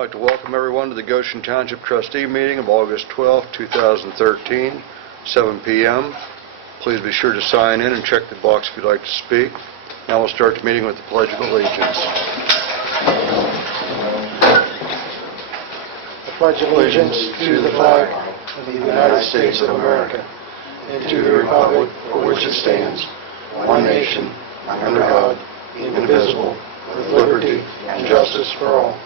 I'd like to welcome everyone to the Goshen Township Trustee meeting of August 12, 2013, 7 p.m. Please be sure to sign in and check the box if you'd like to speak. Now we'll start the meeting with the Pledge of Allegiance. I pledge allegiance to the flag of the United States of America and to the republic for which it stands, one nation, under God, indivisible, with liberty and justice for all.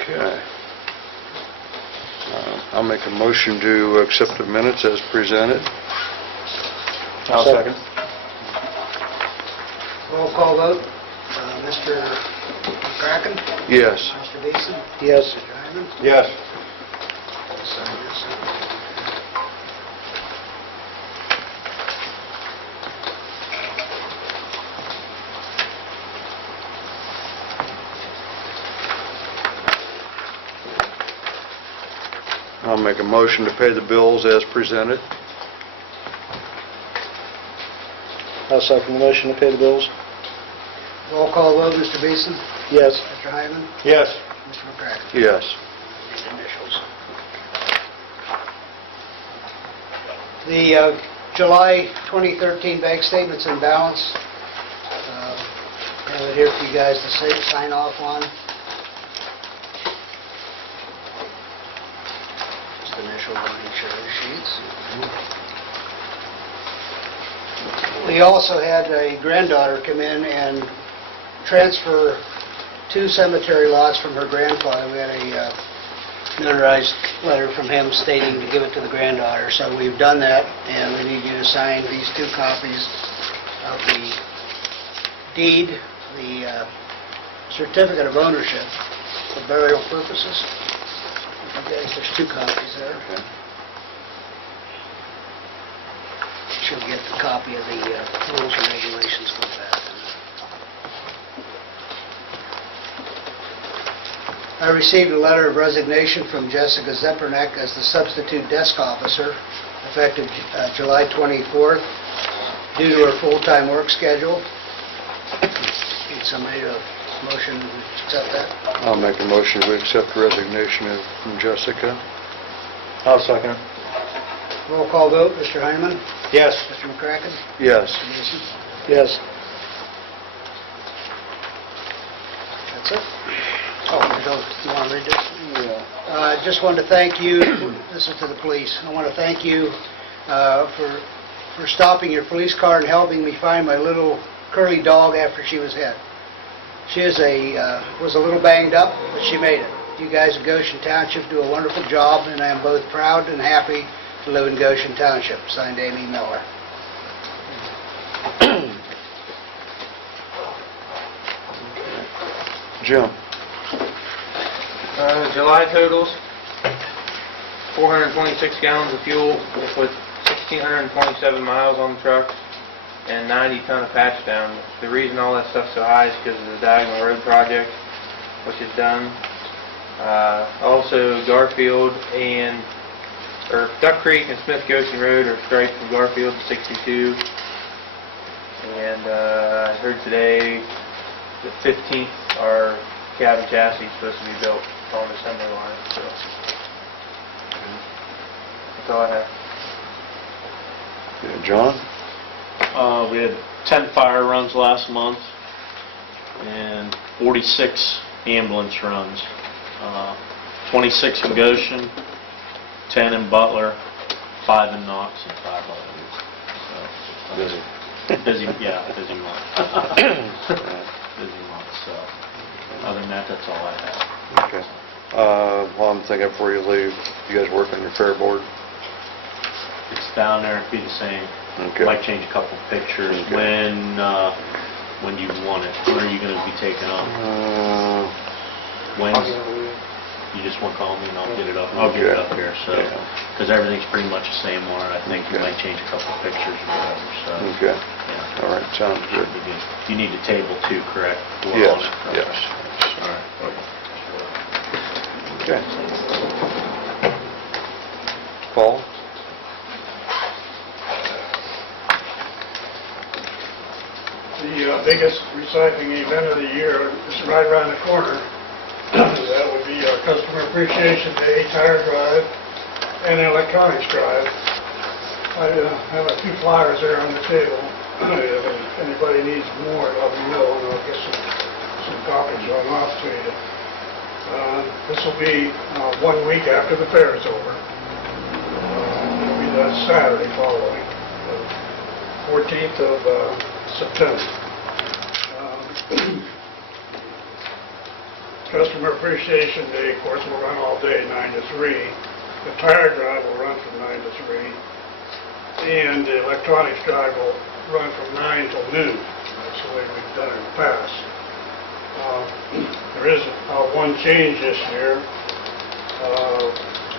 Okay. I'll make a motion to accept the minutes as presented. I'll second. Roll call vote. Mr. McCracken? Yes. Mr. Beeson? Yes. Mr. Hyman? Yes. Sign this. I'll make a motion to pay the bills as presented. I'll second the motion to pay the bills. Roll call vote. Mr. Beeson? Yes. Mr. Hyman? Yes. Mr. McCracken? Yes. These initials. The July 2013 bank statements in balance. I have it here for you guys to sign off on. Just initial on each of those sheets. We also had a granddaughter come in and transfer 2 cemetery lots from her grandfather. We had a notarized letter from him stating to give it to the granddaughter. So we've done that, and we need you to sign these 2 copies of the deed, the certificate of ownership for burial purposes. Okay, there's 2 copies there. Okay. She'll get the copy of the rules and regulations for that. I received a letter of resignation from Jessica Zepernek as the substitute desk officer, effective July 24th, due to her full-time work schedule. Need somebody to motion to accept that? I'll make a motion to accept the resignation from Jessica. I'll second. Roll call vote. Mr. Heineman? Yes. Mr. McCracken? Yes. Mr. Mason? Yes. That's it? Oh, you want to read this? Yeah. I just wanted to thank you, this is to the police, I want to thank you for stopping your police car and helping me find my little curly dog after she was hit. She was a little banged up, but she made it. You guys at Goshen Township do a wonderful job, and I am both proud and happy to live in Goshen Township. Signed, Amy Miller. Jim. July totals, 426 gallons of fuel with 1,627 miles on the truck and 90 ton of patch down. The reason all that stuff's so high is because of the Diagonal Road project, which is done. Also, Garfield Duck Creek and Smith Goshen Road are striped from Garfield to 62. And I heard today, the 15th, our cabin chassis is supposed to be built on the assembly line. So that's all I have. Yeah, John? We had 10 fire runs last month and 46 ambulance runs. 26 in Goshen, 10 in Butler, 5 in Knox, and 5 others. Busy. Busy month. Busy month, so other than that, that's all I have. Okay. Well, I'm thinking before you leave, you guys work on your fair board? It's down there, it'd be the same. Okay. Might change a couple pictures. Okay. When you want it, when are you going to be taking off? When? You just want to call me and I'll get it up. I'll get it up here, so because everything's pretty much the same one. I think we might change a couple pictures or whatever. So. Okay. Yeah. All right. Sounds good. You need the table too, correct? Yes. Yes. All right. Okay. Paul? biggest recycling event of the year is right around the corner. That would be our Customer Appreciation Day, tire drive, and electronics drive. I have a few flyers there on the table. If anybody needs more, let me know, and I'll get some copies on off to you. This will be 1 week after the fair is over. It'll be the Saturday following, the 14th of September. Customer Appreciation Day, of course, will run all day, 9 to 3. The tire drive will run from 9 to 3. And the electronics drive will run from 9 till noon. That's the way we've done it in the past. There is one change this year.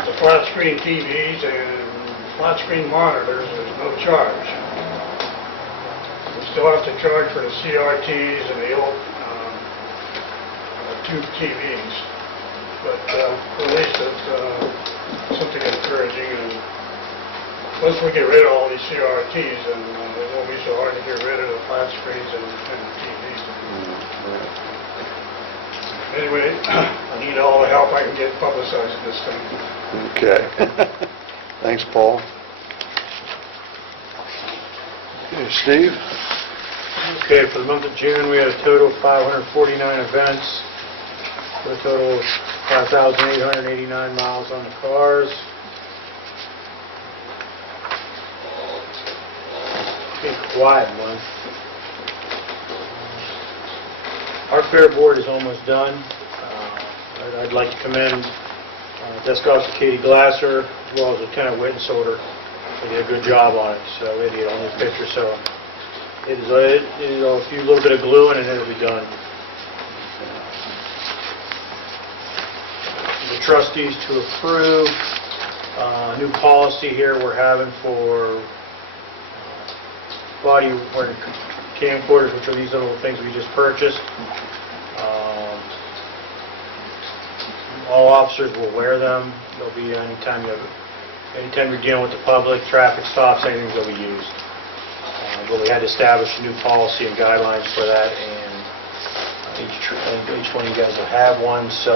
The flat screen TVs and flat screen monitors, there's no charge. We still have to charge for the CRTs and the old tube TVs, but at least it's something encouraging. And once we get rid of all these CRTs, and it won't be so hard to get rid of the flat screens and the TVs. Anyway, I need all the help I can get publicizing this thing. Okay. Thanks, Paul. Okay, Steve? Okay, for the month of June, we had a total of 549 events, for a total of 5,889 miles on the cars. Big quiet month. Our fair board is almost done. I'd like to commend Desk Officer Katie Glasser, as well as Lieutenant Wittensolder. They did a good job on it, so they did all new pictures. So it is a few little bit of gluing and it'll be done. The trustees to approve new policy here we're having for body-worn camcorders, which are these little things we just purchased. All officers will wear them. They'll be anytime you're dealing with the public, traffic stops, anything they'll be used. But we had to establish a new policy and guidelines for that, and each one of you guys will have one, so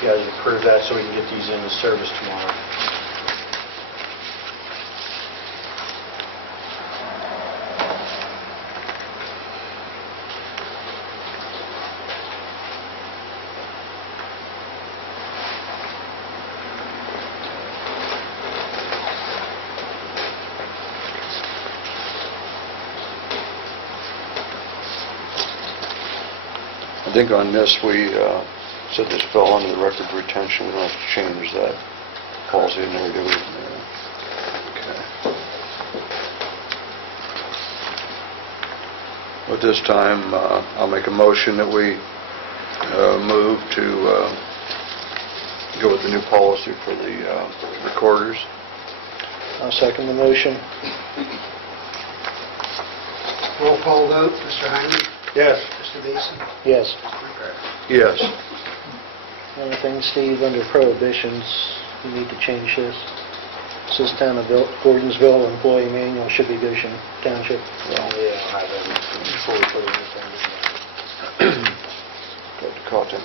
you guys approve that so we can get these into service tomorrow. I think on this, we said this fell under the record retention. We don't have to change that policy in there, do we? Okay. At this time, I'll make a motion that we move to go with the new policy for the recorders. I'll second the motion. Roll call vote, Mr. Hyman? Yes. Mr. Beeson? Yes. Mr. McCracken? Yes. Another thing, Steve, under prohibitions, you need to change this. It says Town of Gordonsville Employee Manual, should be Goshen Township. Yeah, I'll have that before we put it in the thing. Got the content.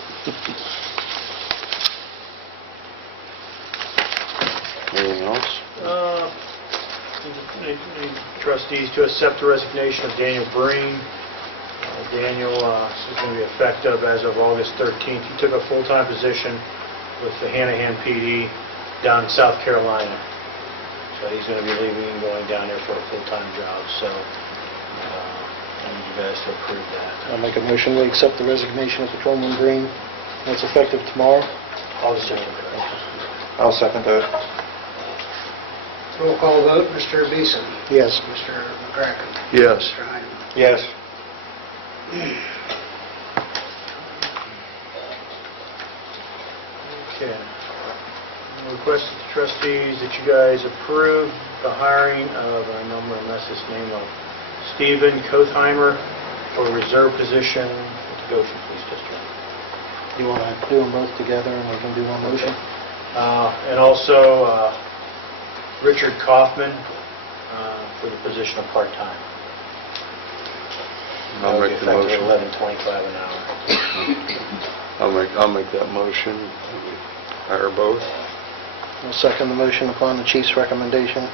Anything else? Need trustees to accept the resignation of Daniel Breen. Daniel is going to be effective as of August 13th. He took a full-time position with the Hanahan PD down in South Carolina. So he's going to be leaving and going down there for a full-time job. So I need you guys to approve that. I'll make a motion to accept the resignation of Patrolman Green. That's effective tomorrow. I'll second that. I'll second that. Roll call vote, Mr. Beeson? Yes. Mr. McCracken? Yes. Mr. Hyman? Yes. Okay. Request of the trustees that you guys approve the hiring of, I'm going to mess this name up, Stephen Kothheimer for a reserve position at the Goshen Police District. You want to do them both together and we can do one motion? And also Richard Kaufman for the position of part-time. I'll make the motion. $11.25 an hour. I'll make that motion. Hire both. I'll second the motion upon the chief's recommendation.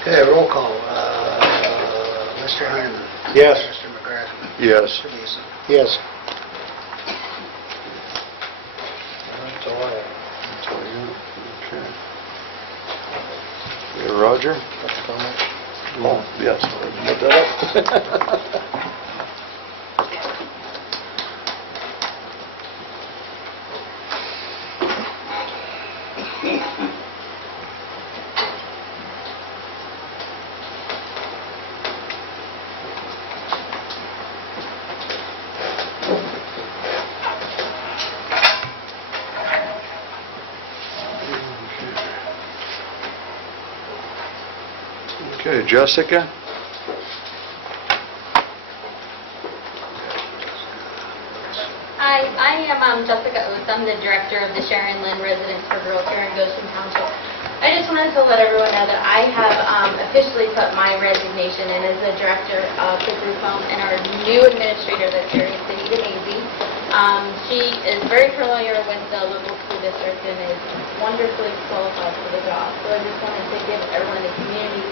Okay, roll call. Mr. Hyman. Yes. Mr. McGrath. Yes. Mr. Beeson. Yes. That's all I have. That's all you have? Okay. Yeah, Roger? Oh, yes. Get that up. Okay, Jessica? Hi, I am Jessica Oates. I'm the director of the Sharon Lynn Residence for Girls here in Goshen Township. I just wanted to let everyone know that I have officially put my resignation in as the director of the group home, and our new administrator that's here is Anita Maisie. She is very familiar with the local school district and is wonderfully qualified for the job. So I just wanted to give everyone in the community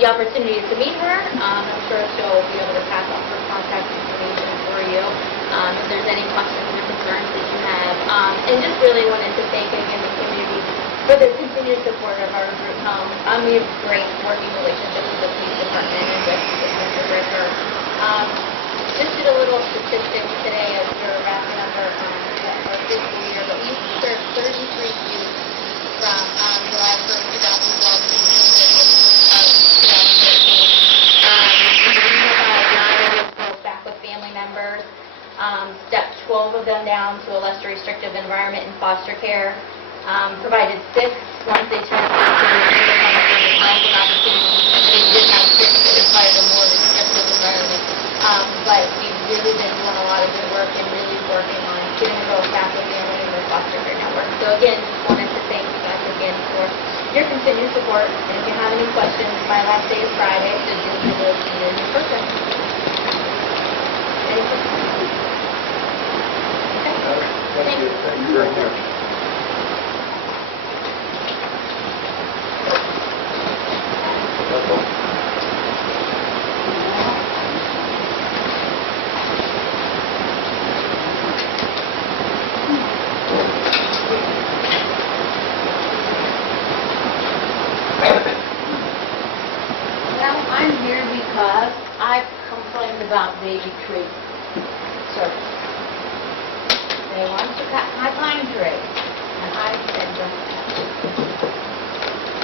the opportunity to meet her. I'm sure she'll be able to pass on her contact information for you if there's any questions or concerns that you have. And just really wanted to thank again the community for their continued support of our group home. We have great working relationships with the police department and with Mr. Ricker. Just did a little statistic today as we were wrapping up our fiscal year, but we served 33 youth from July 1st, 2012 to June 30th of 2013. We reunified 9 of those girls back with family members, stepped 12 of them down to a less restrictive environment in foster care, provided 6 once they transferred to housing opportunities. They did have 6 that required a more restrictive environment. But we've really been doing a lot of good work and really working on getting the girls back with family in their foster care network. So again, just wanted to thank you guys again for your continued support. And if you have any questions, my last day is Friday, so do give those to you in person. Any questions? Okay. Thank you. Thank you very much. That's all. Well, I'm here because I've complained about baby tree service. They want to cut my pine tree, and I said, don't cut it.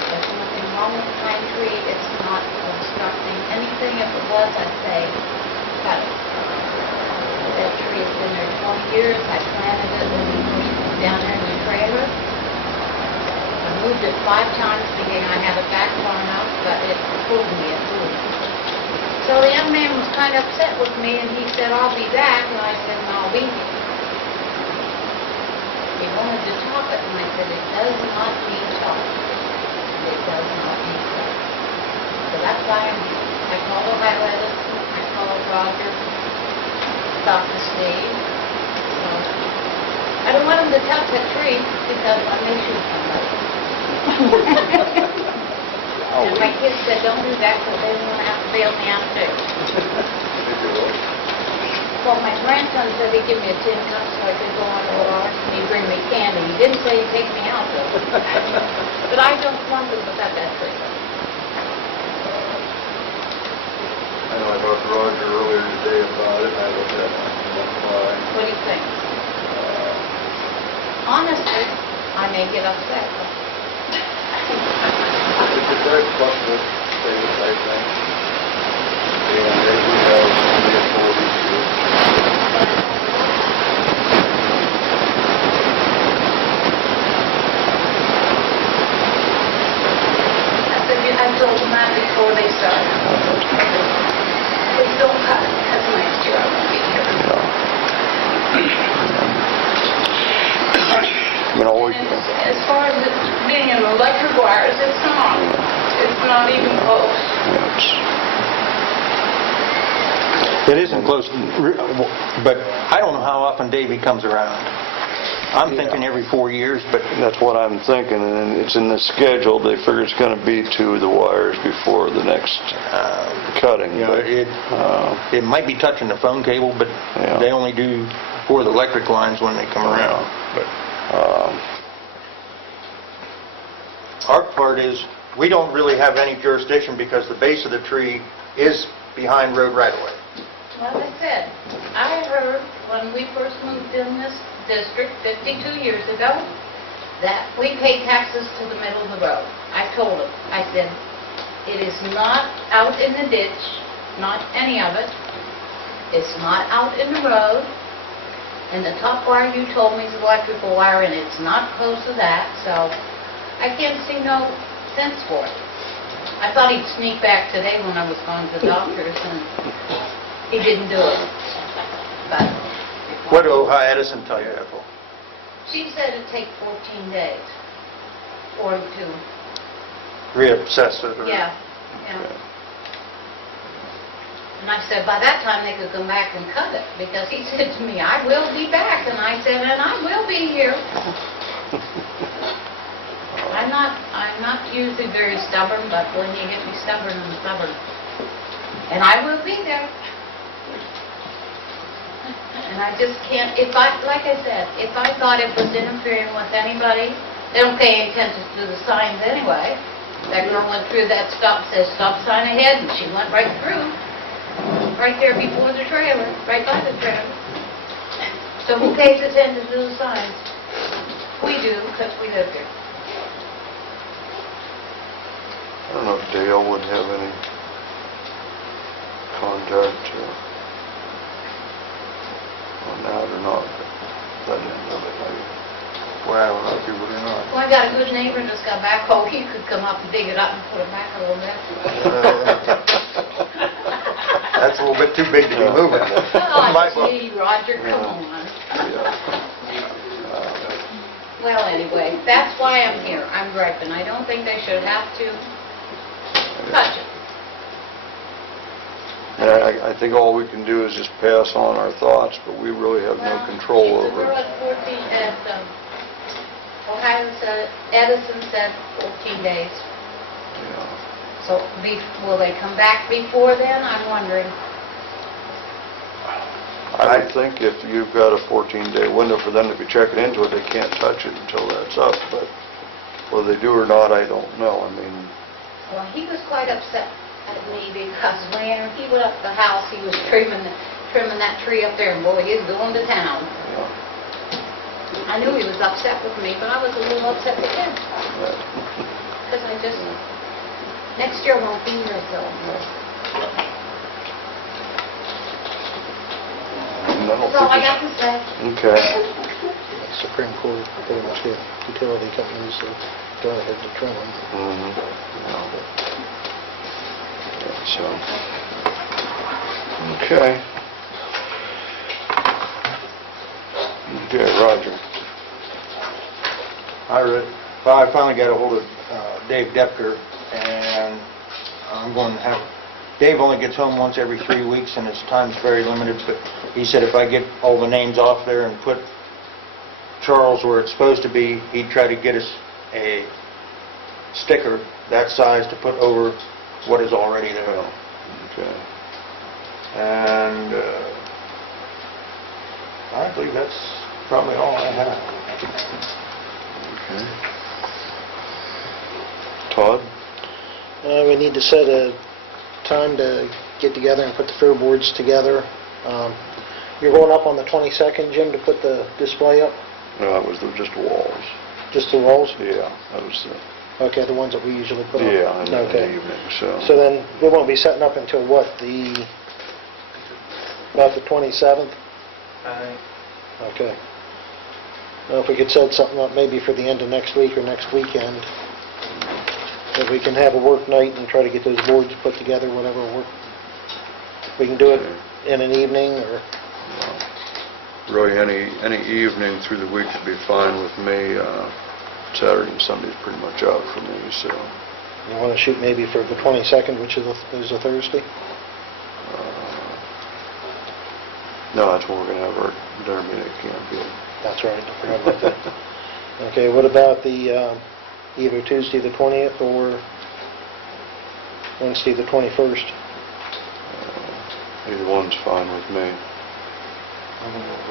There's nothing wrong with the pine tree, it's not obstructing anything. If it was, I'd say, cut it. That tree has been there 20 years, I planted it when we first moved down there in the trailer. I moved it 5 times thinking I'd have it back far enough, but it fooled me, it fooled me. So the young man was kind of upset with me, and he said, I'll be back, and I said, I'll be here. He wanted to top it, and I said, it does not need topped. It does not need topped. So that's why I called Ohio, I called Roger, Dr. Steve. I don't want him to top that tree, because I may shoot somebody. And my kids said, don't do that, because they don't want to have to bail me out too. Well, my grandson said he'd give me a tin cup so I could go on the lodge and he'd bring me candy. He didn't say he'd take me out though. But I don't want to without that tree. I know I talked to Roger earlier today about it, and I looked at it, What do you think? Honestly, I may get upset. It's a very possible thing to say things. And they do have the authority to. I told them that before they started. Please don't cut it. and electric wires, it's not. It's not even close. It isn't close, but I don't know how often Davy comes around. I'm thinking every 4 years, but That's what I'm thinking, and it's in the schedule. They figure it's going to be to the wires before the next cutting. you know, but, it might be touching the phone cable, but Yeah. they only do for the electric lines when they come around. But our part is, we don't really have any jurisdiction because the base of the tree is behind road right away. Like I said, I heard when we first moved in this district 52 years ago, that we pay taxes to the middle of the road. I told him, I said, it is not out in the ditch, not any of it. It's not out in the road. And the top wire you told me is electrical wire, and it's not close to that, so I can't see no sense for it. I thought he'd sneak back today when I was going to the doctor's, and he didn't do it. But What did Ohio Edison tell you, Ethel? she said it'd take 14 days for him to, Reassess it? Or- yeah. And I said, by that time, they could come back and cut it, because he said to me, I will be back. And I said, and I will be here. I'm not usually very stubborn, but when you get me stubborn, I'm stubborn. And I will be there. And I just can't, like I said, if I thought it was interfering with anybody, they don't pay any attention to the signs anyway. That girl went through that says stop sign ahead, and she went right through. Right there before the trailer, right by the trailer. So who pays attention to the signs? We do, because we live here. I don't know if Dale would have any contact on that or not. But I didn't know that. Well, I don't know if you would or not. Well, I got a good neighbor that's got backhoe. He could come up and dig it up and put it back a little bit. That's a little bit too big to be moving. Oh, gee, Roger, come on. Well, anyway, that's why I'm here. I'm griping. I don't think they should have to touch it. And I think all we can do is just pass on our thoughts, but we really have no control The girl over it. at 14, Ohio said, Edison said 14 days. Yeah. So will they come back before then? I'm wondering. I would think if you've got a 14-day window for them to be checking into it, they can't touch it until that's up, but whether they do or not, I don't know. I mean, Well, he was quite upset at me because when he went up the house, he was trimming that tree up there, and boy, he's going to town. yeah. I knew he was upset with me, but I was a little upset with him. Because I just, next year won't be here, so. And I don't That's all I think got to say. Okay. Supreme Court pretty much get utility companies to go ahead and trim them. Mhm. Yeah, so, okay. Okay, Roger. I finally got a hold of Dave Depker, and I'm going to have, Dave only gets home once every 3 weeks, and his time's very limited, but he said if I get all the names off there and put Charles where it's supposed to be, he'd try to get us a sticker that size to put over what is already there. Okay. And I believe that's probably all I have. Okay. Todd? We need to set a time to get together and put the fair boards together. You're going up on the 22nd, Jim, to put the display up? No, that was just walls. Just the walls? Yeah, that was, Okay, the ones that we usually put up? yeah, in the Okay. evening, so. So then, we won't be setting up until what, about the 27th? Okay. Well, if we could set something up maybe for the end of next week or next weekend, if we can have a work night and try to get those boards put together, whatever work. We can do it in an evening, or, Really, any evening through the week would be fine with me. Saturday and Sunday's pretty much out for me, so. You want to shoot maybe for the 22nd, which is a Thursday? No, that's when we're going to have our dinner meeting at Camp Hill. That's right, I forgot about that. Okay, what about the, either Tuesday the 20th or Wednesday the 21st? Either one's fine with me.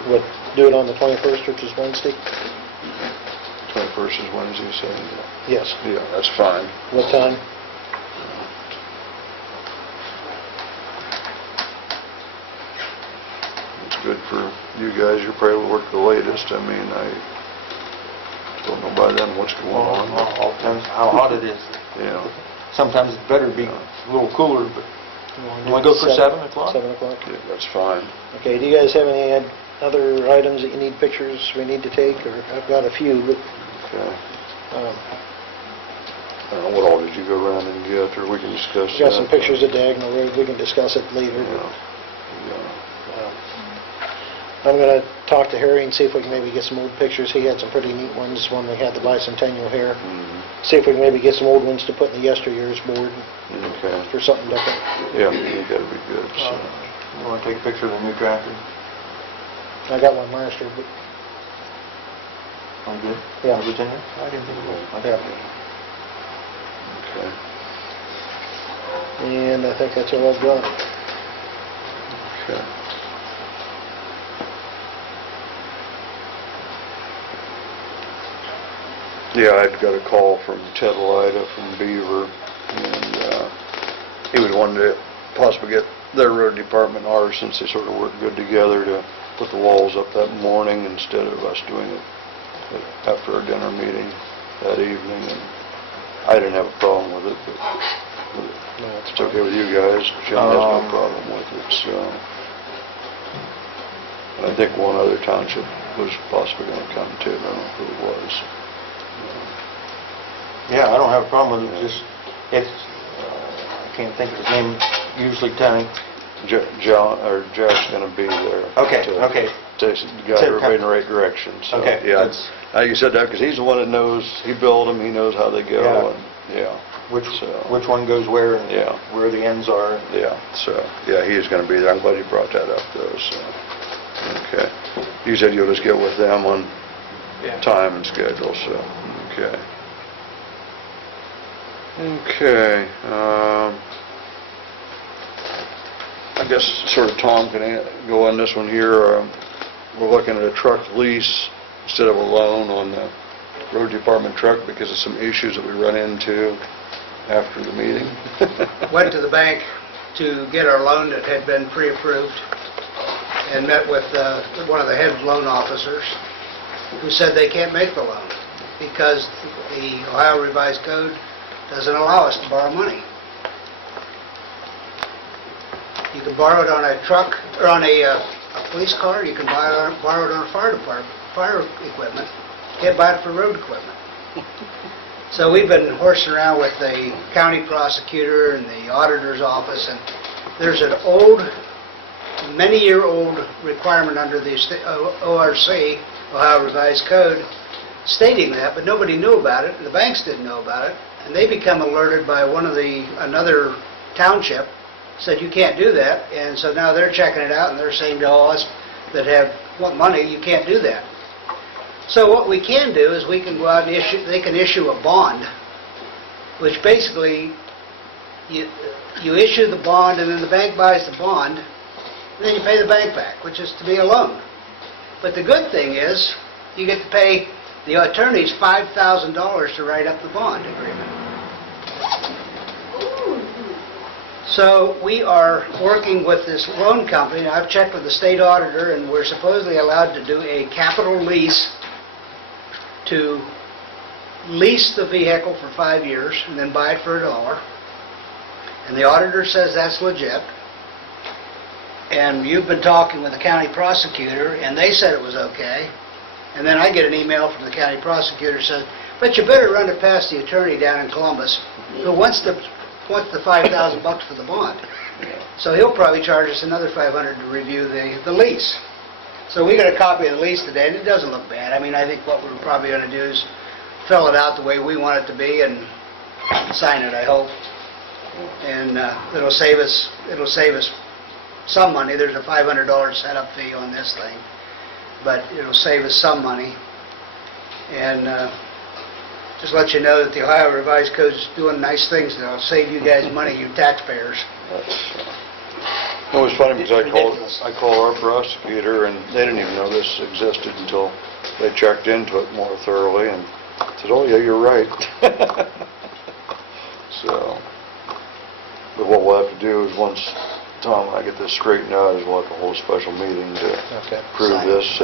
What, do it on the 21st, which is Wednesday? 21st is Wednesday, so, Yes. yeah, that's fine. What time? It's good for you guys, you're probably able to work the latest. I mean, I don't know by then what's going on. All depends how hot it is. Yeah. Sometimes it's better to be a little cooler, but you want to go for 7 o'clock? 7 o'clock. Yeah, that's fine. Okay, do you guys have any other items that you need pictures we need to take? Or I've got a few, but Okay. I don't know, what all did you go around and get, or we can discuss that? got some pictures of Diagonal Road. We can discuss it later. Yeah. But, Yeah. I'm going to talk to Harry and see if we can maybe get some old pictures. He had some pretty neat ones when we had the bicentennial here. Mhm. See if we can maybe get some old ones to put in the yesteryear's board Okay. for something different. Yeah, that'd be good, so. You want to take a picture of the new tractor? I got one last year, but I'm good? Yeah. Was it in there? I didn't think it was. yeah. Okay. And I think that's all I've got. Okay. Yeah, I'd got a call from Ted Lida from Beaver, and he would want to possibly get their road department, ours, since they sort of work good together, to put the walls up that morning instead of us doing it after our dinner meeting that evening. And I didn't have a problem with it, but No, it's okay with you guys. John has no problem with it, so. And I think one other township was possibly going to come too. I don't know who it was. Yeah, I don't have a problem with it, just, it's, I can't think of his name, usually Tony. John, or Jeff's going to be there. Okay, to- okay. To guide everybody in the right direction, so. Okay, Yeah, that's- now you said that because he's the one that knows, he built them, he knows how they go, Yeah. and, yeah. Which one goes where and Yeah. where the ends are. Yeah, so, yeah, he's going to be there. I'm glad you brought that up, though, so. Okay. You said you'll just get with them on Yeah. time and schedule, so, okay. Okay, I guess sort of Tom can go on this one here. We're looking at a truck lease instead of a loan on the road department truck because of some issues that we run into after the meeting. Went to the bank to get our loan that had been pre-approved and met with one of the head loan officers who said they can't make the loan because the Ohio Revised Code doesn't allow us to borrow money. You can borrow it on a truck, or on a police car, you can borrow it on a fire equipment. Can't buy it for road equipment. So we've been horsing around with the county prosecutor and the auditor's office, and there's an many-year-old requirement under the ORC, Ohio Revised Code, stating that, but nobody knew about it, and the banks didn't know about it, and they become alerted by another township, said you can't do that, and so now they're checking it out, and they're saying to all us that want money, you can't do that. So what we can do is we can go out and they can issue a bond, which basically, you issue the bond, and then the bank buys the bond, and then you pay the bank back, which is to be a loan. But the good thing is, you get to pay the attorneys $5,000 to write up the bond agreement. So we are working with this loan company. I've checked with the state auditor, and we're supposedly allowed to do a capital lease to lease the vehicle for 5 years and then buy it for $1. And the auditor says that's legit. And you've been talking with the county prosecutor, and they said it was okay. And then I get an email from the county prosecutor says, but you better run it past the attorney down in Columbus who wants the $5,000 for the bond. So he'll probably charge us another $500 to review the lease. So we got a copy of the lease today, and it doesn't look bad. I mean, I think what we're probably going to do is fill it out the way we want it to be and sign it, I hope. And it'll save us some money. There's a $500 setup fee on this thing, but it'll save us some money. And just let you know that the Ohio Revised Code is doing nice things that'll save you guys money, you taxpayers. It was funny because Ridiculous. I called our prosecutor, and they didn't even know this existed until they checked into it more thoroughly and said, "Oh, yeah, you're right." So, but what we'll have to do is once Tom and I get this straightened out, is we'll have to hold a special meeting to Okay. approve Sign. this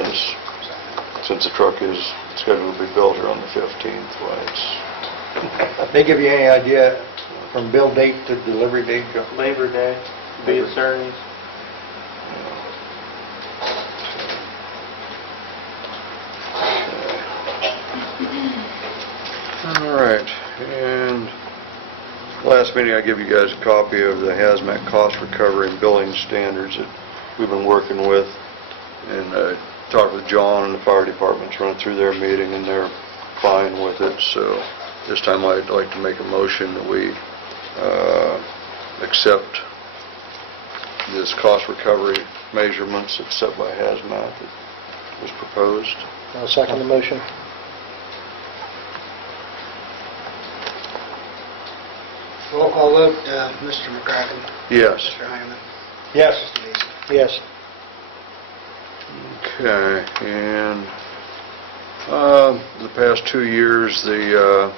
since the truck is scheduled to be built here on the 15th. Well, it's, They give you any idea from build date to delivery date, Joe? Labor Day, be it Saturdays. All right, and last meeting I give you guys a copy of the hazmat cost recovery and billing standards that we've been working with, and I talked with John and the fire department's run through their meeting and they're fine with it, so this time I'd like to make a motion that we accept this cost recovery measurements that's set by hazmat that was proposed. I'll second the motion. Roll call vote, Mr. McCracken. Yes. Mr. Hyman. Yes. Mr. Mason. Yes. Okay, and the past 2 years, the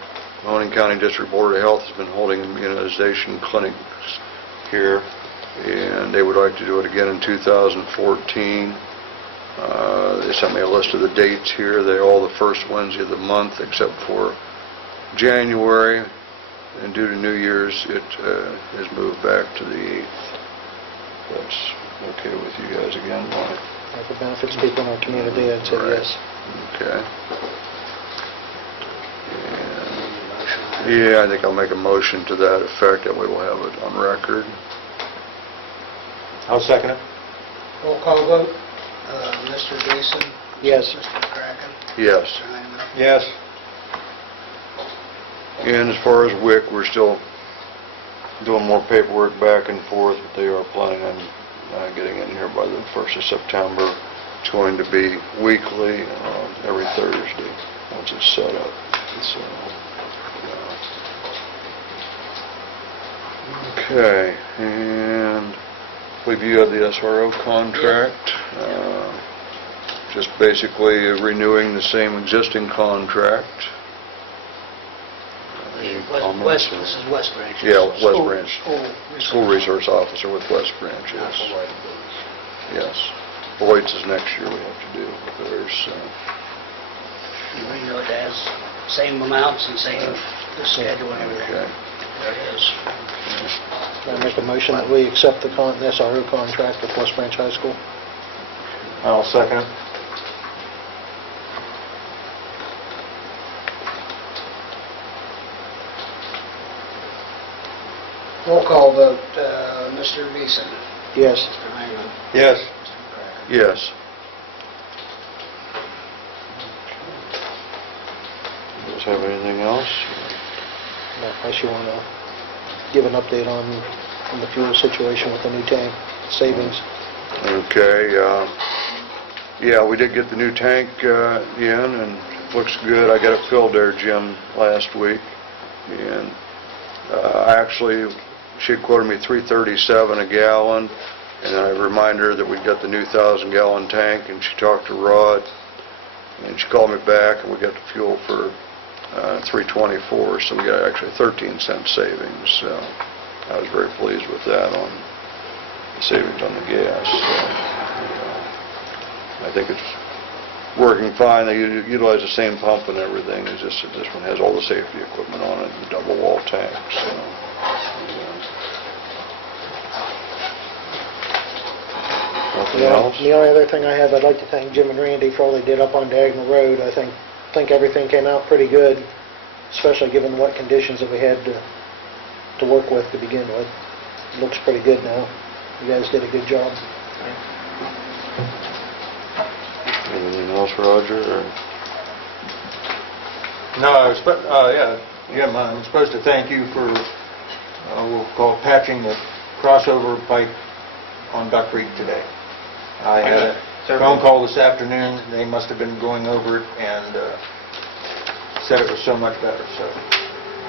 Mahoning County District Board of Health has been holding immunization clinics here, and they would like to do it again in 2014. They sent me a list of the dates here. They're all the first Wednesday of the month except for January, and due to New Year's, it has moved back to the 8th. That's okay with you guys again, Mike? If it benefits people in our community, I'd say Right. yes. Okay. And, yeah, I think I'll make a motion to that effect, that way we'll have it on record. I'll second it. Roll call vote, Mr. Mason. Yes. Mr. McCracken. Yes. Mr. Hyman. Yes. And as far as WIC, we're still doing more paperwork back and forth, but they are planning on getting in here by the 1st of September. It's going to be weekly, every Thursday, once it's set up. So, okay, and we view the SRO contract, just basically renewing the same existing contract. Any comments? West, this is West Branch. Yeah, West School- Branch. School School resource officer with West Branch, yes. Yes. Boyd's is next year we have to do with theirs, so. We know it has same amounts and same the schedule and everything. Okay. There it is. I make a motion that we accept the SRO contract with West Branch High School. I'll second it. Roll call vote, Mr. Mason. Yes. Mr. Hyman. Yes. Mr. McCracken. Yes. You guys have anything else? Unless you want to give an update on the fuel situation with the new tank savings. Okay, yeah, we did get the new tank in, and it looks good. I got it filled there, Jim, last week, and actually, she had quoted me $3.37 a gallon, and I reminded her that we'd got the new 1,000-gallon tank, and she talked to Rod, and she called me back, and we got the fuel for $3.24, so we got actually 13-cent savings. So I was very pleased with that on the savings on the gas. So, I think it's working fine. They utilize the same pump and everything. It's just that this one has all the safety equipment on it and double wall tank. So, nothing else? The only other thing I have, I'd like to thank Jim and Randy for all they did up on Diagonal Road. I think everything came out pretty good, especially given what conditions that we had to work with to begin with. It looks pretty good now. You guys did a good job. Anything else, Roger? Or? No, I'm supposed to thank you for, we'll call it patching the crossover pipe on Duck Creek today. I had a phone call this afternoon, they must have been going over it and said it was so much better, so.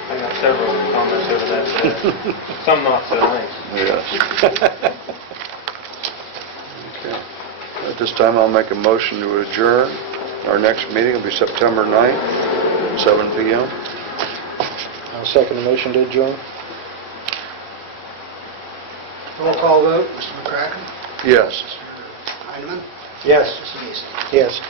I got several comments over that today. Some not so nice. Yes. Okay. At this time, I'll make a motion to adjourn. Our next meeting will be September 9th, 7 p.m. I'll second the motion to adjourn. Roll call vote, Mr. McCracken? Yes. Mr. Heineman? Yes. Mr. Geese? Yes.